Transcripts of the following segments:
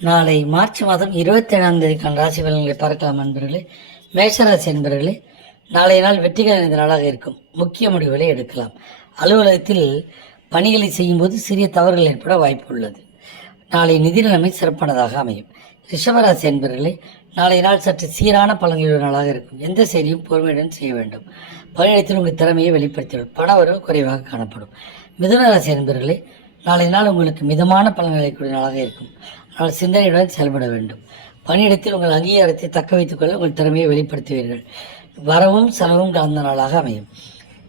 நாளை மார்ச் மாதம் 27ஆம் தேதிக்கான ராசி பலன்களை பார்க்கலாம் நண்பர்களே. மேஷராசி என்பவர்களே, நாளைய நாள் வெற்றிகள் நிறைந்த நாளாக இருக்கும். முக்கிய முடிவுகளை எடுக்கலாம். அலுவலகத்தில் பணிகளை செய்யும்போது சிறிய தவறுகள் ஏற்பட வாய்ப்பு உள்ளது. நாளை நிதி நிலைமை சிறப்பானதாக அமையும். ரிஷபராசி என்பவர்களே, நாளைய நாள் சற்று சீரான பலன்களுள்ள நாளாக இருக்கும். எந்த செயலியும் பொறுமையுடன் செய்ய வேண்டும். பணியிடத்தில் உங்கள் திறமையை வெளிப்படுத்திவிடும். பண வரவு குறைவாக காணப்படும். மிதுனராசி என்பவர்களே, நாளைய நாள் உங்களுக்கு மிதமான பலன்களை கூடிய நாளாக இருக்கும். ஆனால் சிந்தனையுடன் செயல்பட வேண்டும். பணியிடத்தில் உங்கள் அங்கீகாரத்தை தக்க வைத்துக் கொள்ள உங்கள் திறமையை வெளிப்படுத்துவீர்கள். வரவும் செலவும் கலந்த நாளாக அமையும்.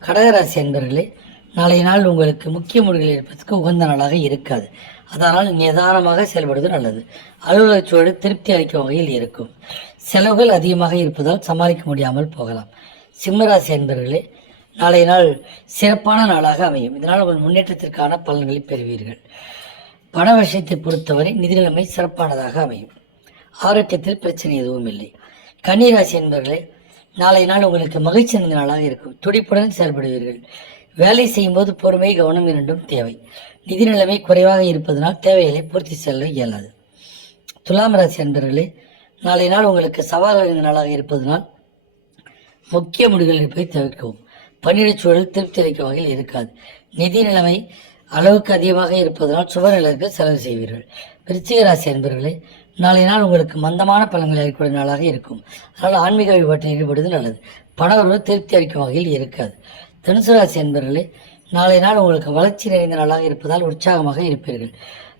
கடகராசி என்பவர்களே, நாளைய நாள் உங்களுக்கு முக்கிய முடிவுகள் எடுப்பதற்கு உகந்த நாளாக இருக்காது. அதனால் நிதானமாக செயல்படுவது நல்லது. அலுவலக சூழல் திருப்தி அளிக்கும் வகையில் இருக்கும். செலவுகள் அதிகமாக இருப்பதால் சமாளிக்க முடியாமல் போகலாம். சிம்மராசி என்பவர்களே, நாளைய நாள் சிறப்பான நாளாக அமையும். இதனால் உங்கள் முன்னேற்றத்திற்கான பலன்களை பெறுவீர்கள். பண விஷயத்தை பொறுத்தவரை நிதி நிலைமை சிறப்பானதாக அமையும். ஆரோக்கியத்தில் பிரச்சனை எதுவும் இல்லை. கன்னிராசி என்பவர்களே, நாளைய நாள் உங்களுக்கு மகிழ்ச்சி நிறைந்த நாளாக இருக்கும். துடிப்புடன் செயல்படுவீர்கள். வேலை செய்யும்போது பொறுமை கவனம் இரண்டும் தேவை. நிதி நிலைமை குறைவாக இருப்பதனால் தேவைகளை பூர்த்தி செய்ய இயலாது. துலாம் ராசி என்பவர்களே, நாளைய நாள் உங்களுக்கு சவால்கள் நிறைந்த நாளாக இருப்பதனால் முக்கிய முடிவுகள் இருப்பதை தவிர்க்கவும். பணியிடச் சூழல் திருப்தி அளிக்கும் வகையில் இருக்காது. நிதி நிலைமை அளவுக்கு அதிகமாக இருப்பதனால் சுபநிலைக்கு செலவு செய்வீர்கள். விருச்சிக ராசி என்பவர்களே, நாளைய நாள் உங்களுக்கு மந்தமான பலன்களை அளிக்கூடிய நாளாக இருக்கும். அதனால் ஆன்மீக வழிபாட்டில் ஈடுபடுவது நல்லது. பண வரவு திருப்தி அளிக்கும் வகையில் இருக்காது. தனுசு ராசி என்பவர்களே, நாளைய நாள் உங்களுக்கு வளர்ச்சி நிறைந்த நாளாக இருப்பதால் உற்சாகமாக இருப்பீர்கள்.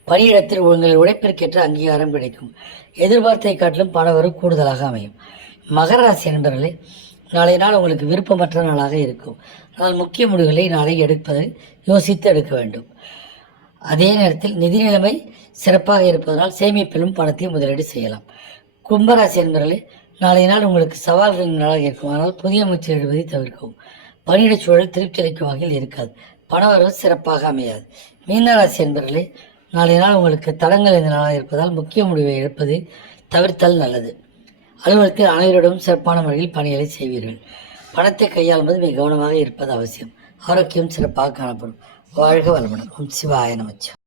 பணியிடத்தில் உங்கள் உழைப்பிற்கேற்ற அங்கீகாரம் கிடைக்கும். எதிர்பார்த்தை காட்டிலும் பண வரவு கூடுதலாக அமையும். மகர ராசி என்பவர்களே, நாளைய நாள் உங்களுக்கு விருப்பமற்ற நாளாக இருக்கும். ஆனால் முக்கிய முடிவுகளை நாளை எடுப்பதை யோசித்து எடுக்க வேண்டும். அதே நேரத்தில் நிதி நிலைமை சிறப்பாக இருப்பதனால் சேமிப்பிலும் பணத்தை முதலீடு செய்யலாம். கும்பராசி என்பவர்களே, நாளைய நாள் உங்களுக்கு சவால்களின் நாளாக இருக்கும். ஆனால் புதிய முயற்சி எடுப்பதை தவிர்க்கவும். பணியிடச் சூழல் திருப்தி அளிக்கும் வகையில் இருக்காது. பண வரவு சிறப்பாக அமையாது. மீனராசி என்பவர்களே, நாளைய நாள் உங்களுக்கு தடங்கள் இந்த நாளாக இருப்பதால் முக்கிய முடிவை எடுப்பதை தவிர்த்தல் நல்லது. அலுவலகத்தில் அனைவரிடமும் சிறப்பான முறையில் பணிகளை செய்வீர்கள். பணத்தை கையாளும்போது மிக கவனமாக இருப்பது அவசியம். ஆரோக்கியம் சிறப்பாக காணப்படும். வாழ்க வளமுடன். ஓம் சிவாய நமச்சிவாய.